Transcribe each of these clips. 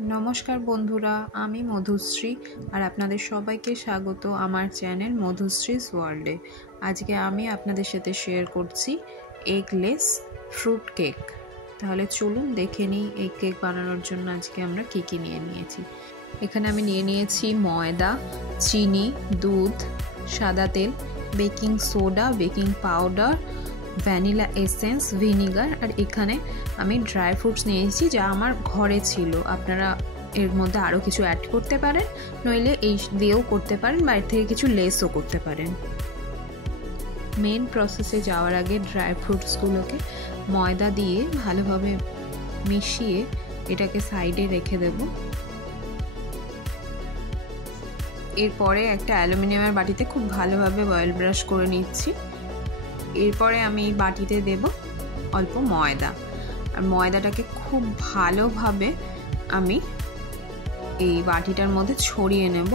नमस्कार बंधुरा आमी मधुश्री और आपनादेर सबाइके स्वागत आमार चैनल मधुश्रीज वर्ल्डे। आज के आमी आपनादेर साथे शेयर करछि एगलेस फ्रूट केक। ताहले चलुन देखे निई এই केक बानानोर जोन्नो आजके आमरा कि कि निये नियेछि। एखाने आमी निये नियेछि मयदा, चिनी, दूध, सादा तेल, baking soda, baking powder, vanilla essence, vinegar আর এখানে আমি ড্রাই ফ্রুটস নিয়েছি যা আমার ঘরে ছিল। আপনারা এর মধ্যে আরও কিছু অ্যাড করতে পারেন, নইলে এই দিয়েও করতে পারেন, বাইরে থেকে কিছু লেসও করতে পারেন। মেন প্রসেসে যাওয়ার আগে ড্রাই ফ্রুটসগুলোকে ময়দা দিয়ে ভালোভাবে মিশিয়ে এটাকে সাইডে রেখে দেব। এরপরে একটা অ্যালুমিনিয়ামের বাটিতে খুব ভালোভাবে অয়েল ব্রাশ করে নিচ্ছি। এরপরে আমি বাটিতে দেব অল্প ময়দা, আর ময়দাটাকে খুব ভালোভাবে আমি এই বাটিটার মধ্যে ছড়িয়ে নেব।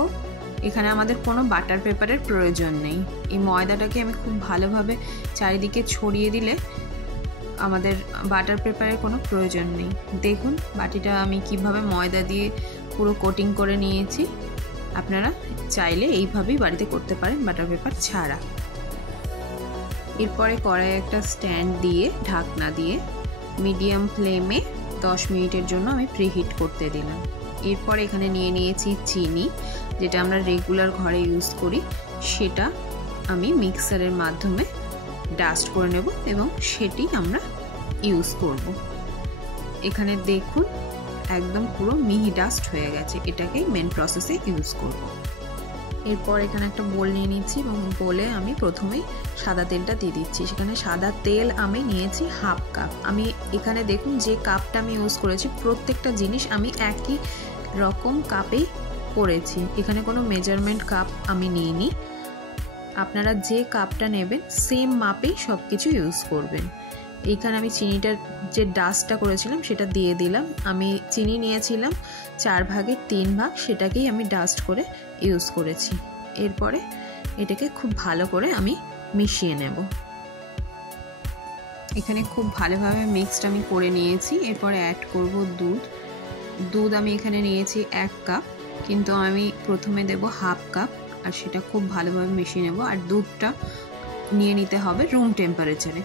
এখানে আমাদের কোনো বাটার পেপারের প্রয়োজন নেই। এই ময়দাটাকে আমি খুব ভালোভাবে চারিদিকে ছড়িয়ে দিলে আমাদের বাটার পেপারের কোনো প্রয়োজন নেই। দেখুন বাটিটা আমি কিভাবে ময়দা দিয়ে পুরো কোটিং করে নিয়েছি। আপনারা চাইলে এইভাবেই বাড়িতে করতে পারেন বাটার পেপার ছাড়া। এরপরে কড়াইয়ে একটা স্ট্যান্ড দিয়ে ঢাকনা দিয়ে মিডিয়াম ফ্লেমে 10 মিনিটের জন্য আমি প্রিহিট করতে দিলাম। এরপর এখানে নিয়ে নিয়েছি চিনি, যেটা আমরা রেগুলার ঘরে ইউজ করি, সেটা আমি মিক্সারের মাধ্যমে ডাস্ট করে নেব এবং সেটি আমরা ইউজ করব। এখানে দেখুন একদম পুরো মিহি ডাস্ট হয়ে গেছে, এটাকেই মেন প্রসেসে ইউজ করব। এরপর এখানে একটা বোল নিয়ে নিচ্ছি এবং বোলে আমি প্রথমেই সাদা তেলটা দিয়ে দিচ্ছি। সেখানে সাদা তেল আমি নিয়েছি হাফ কাপ। আমি এখানে দেখুন যে কাপটা আমি ইউজ করেছি প্রত্যেকটা জিনিস আমি একই রকম কাপেই করেছি, এখানে কোনো মেজারমেন্ট কাপ আমি নিইনি। আপনারা যে কাপটা নেবেন সেম মাপেই সব কিছু ইউজ করবেন। এইখানে আমি চিনিটার যে ডাস্টটা করেছিলাম সেটা দিয়ে দিলাম। আমি চিনি নিয়েছিলাম 4 ভাগের 3 ভাগ, সেটাকেই আমি ডাস্ট করে ইউজ করেছি। এরপরে এটাকে খুব ভালো করে আমি মিশিয়ে নেব। এখানে খুব ভালোভাবে মিক্সড আমি করে নিয়েছি। এরপরে অ্যাড করব দুধ। দুধ আমি এখানে নিয়েছি 1 কাপ, কিন্তু আমি প্রথমে দেব হাফ কাপ, আর সেটা খুব ভালোভাবে মিশিয়ে নেব। আর দুধটা নিয়ে নিতে হবে রুম টেম্পারেচারে।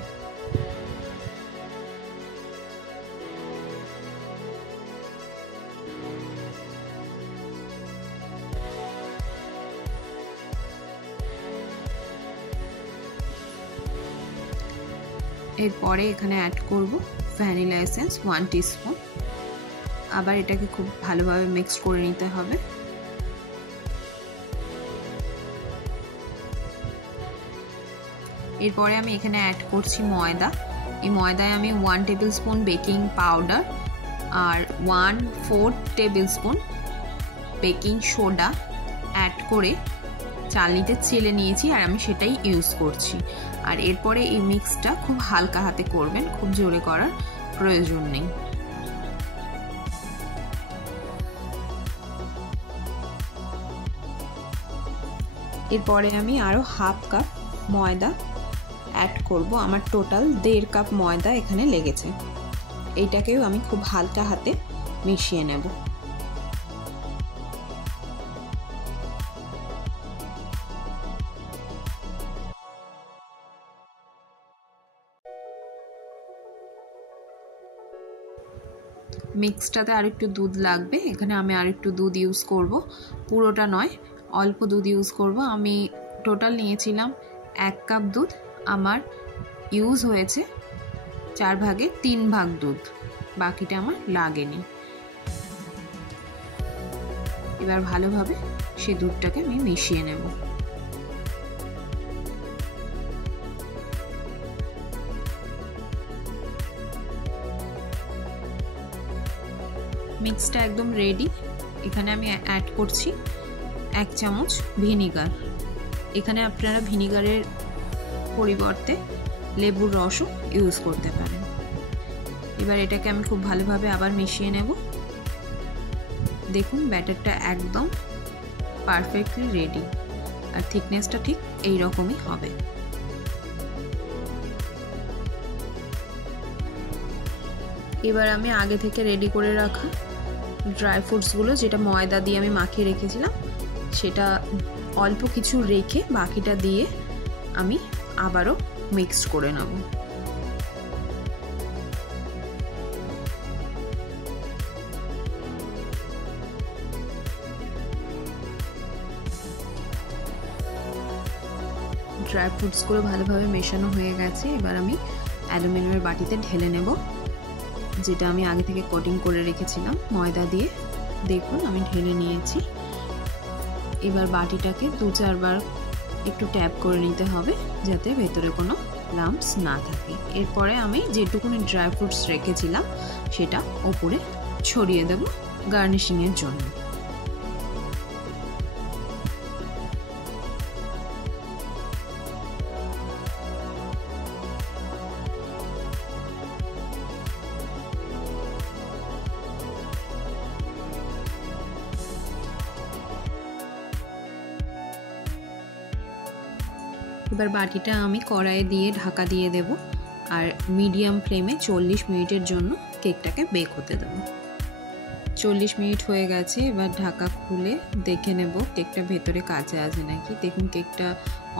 এরপরে এখানে অ্যাড করব ভ্যানিলা এসেন্স 1 টিস্পুন। আবার এটাকে খুব ভালোভাবে মিক্স করে নিতে হবে। এরপরে আমি এখানে অ্যাড করছি ময়দা। এই ময়দায় আমি 1 টেবিল স্পুন বেকিং পাউডার আর 1/4 tablespoon baking soda add করে চালনিতে চেলে নিয়েছি, আর আমি সেটাই ইউজ করছি। আর এরপরে এই মিক্সটা খুব হালকা হাতে করবেন, খুব জোরে করার প্রয়োজন নেই। এরপরে আমি আরও হাফ কাপ ময়দা অ্যাড করব। আমার টোটাল 1.5 কাপ ময়দা এখানে লেগেছে। এইটাকেও আমি খুব হালকা হাতে মিশিয়ে নেব। মিক্সটাতে আর একটু দুধ লাগবে, এখানে আমি আর একটু দুধ ইউজ করব, পুরোটা নয়, অল্প দুধ ইউজ করব। আমি টোটাল নিয়েছিলাম 1 কাপ দুধ, আমার ইউজ হয়েছে 4 ভাগে 3 ভাগ দুধ, বাকিটা আমার লাগেনি। এবার ভালোভাবে সেই দুধটাকে আমি মিশিয়ে নেব। মিক্সটা একদম রেডি। এখানে আমি অ্যাড করছি 1 চামচ ভিনিগার। এখানে আপনারা ভিনিগারের পরিবর্তে লেবুর রসও ইউজ করতে পারেন। এবার এটাকে আমি খুব ভালোভাবে আবার মিশিয়ে নেব। দেখুন ব্যাটারটা একদম পারফেক্টলি রেডি, আর থিকনেসটা ঠিক এই রকমই হবে। এবার আমি আগে থেকে রেডি করে রাখা ড্রাই ফ্রুটসগুলো যেটা ময়দা দিয়ে আমি মাখিয়ে রেখেছিলাম সেটা অল্প কিছু রেখে বাকিটা দিয়ে আমি আবারও মিক্সড করে নেব। ড্রাই ফ্রুটসগুলো ভালোভাবে মেশানো হয়ে গেছে। এবার আমি অ্যালুমিনিয়ামের বাটিতে ঢেলে নেব, যেটা আমি আগে থেকে কোটিং করে রেখেছিলাম ময়দা দিয়ে। দেখুন আমি ঢেলে নিয়েছি। এবার বাটিটাকে 2-4 বার একটু ট্যাপ করে নিতে হবে যাতে ভেতরে কোনো লাম্পস না থাকে। এরপরে আমি যেটুকুনি ড্রাই ফ্রুটস রেখেছিলাম সেটা ওপরে ছড়িয়ে দেব গার্নিশিংয়ের জন্য। এবার বাটিটা আমি কড়াইয়ে দিয়ে ঢাকা দিয়ে দেব আর মিডিয়াম ফ্লেমে 40 মিনিটের জন্য কেকটাকে বেক হতে দেব। 40 মিনিট হয়ে গেছে। এবার ঢাকা খুলে দেখে নেব কেকটা ভেতরে কাঁচা আছে নাকি। দেখুন কেকটা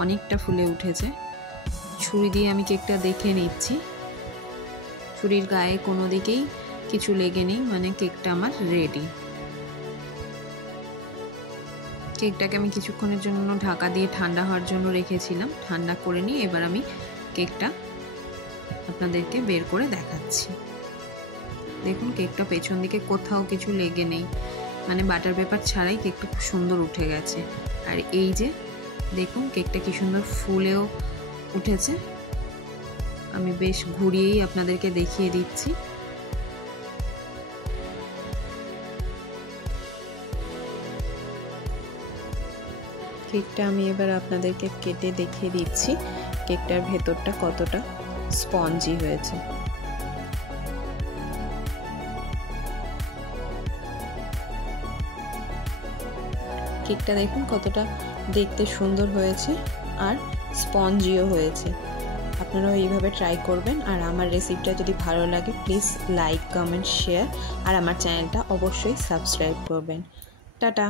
অনেকটা ফুলে উঠেছে। ছুরি দিয়ে আমি কেকটা দেখে নিচ্ছি। ছুরির গায়ে কোনো দিকেই কিছু লেগে নেই, মানে কেকটা আমার রেডি। কেকটাকে আমি কিছুক্ষণের জন্য ঢাকা দিয়ে ঠান্ডা হওয়ার জন্য রেখেছিলাম। ঠান্ডা করে নিয়ে এবার আমি কেকটা আপনাদেরকে বের করে দেখাচ্ছি। দেখুন কেকটা পেছন দিকে কোথাও কিছু লেগে নেই, মানে বাটার পেপার ছাড়াই কেকটা খুব সুন্দর উঠে গেছে। আর এই যে দেখুন কেকটা কি সুন্দর ফুলেও উঠেছে। আমি বেশ ঘুরিয়েই আপনাদেরকে দেখিয়ে দিচ্ছি। কেকটা আমি এবার আপনাদেরকে কেটে দেখিয়ে দিচ্ছি কেকটার ভেতরটা কতটা স্পঞ্জি হয়েছে। কেকটা দেখুন কতটা দেখতে সুন্দর হয়েছে আর স্পঞ্জিও হয়েছে। আপনারাও এইভাবে ট্রাই করবেন। আর আমার রেসিপিটা যদি ভালো লাগে প্লিজ লাইক, কমেন্ট, শেয়ার আর আমার চ্যানেলটা অবশ্যই সাবস্ক্রাইব করবেন। টাটা।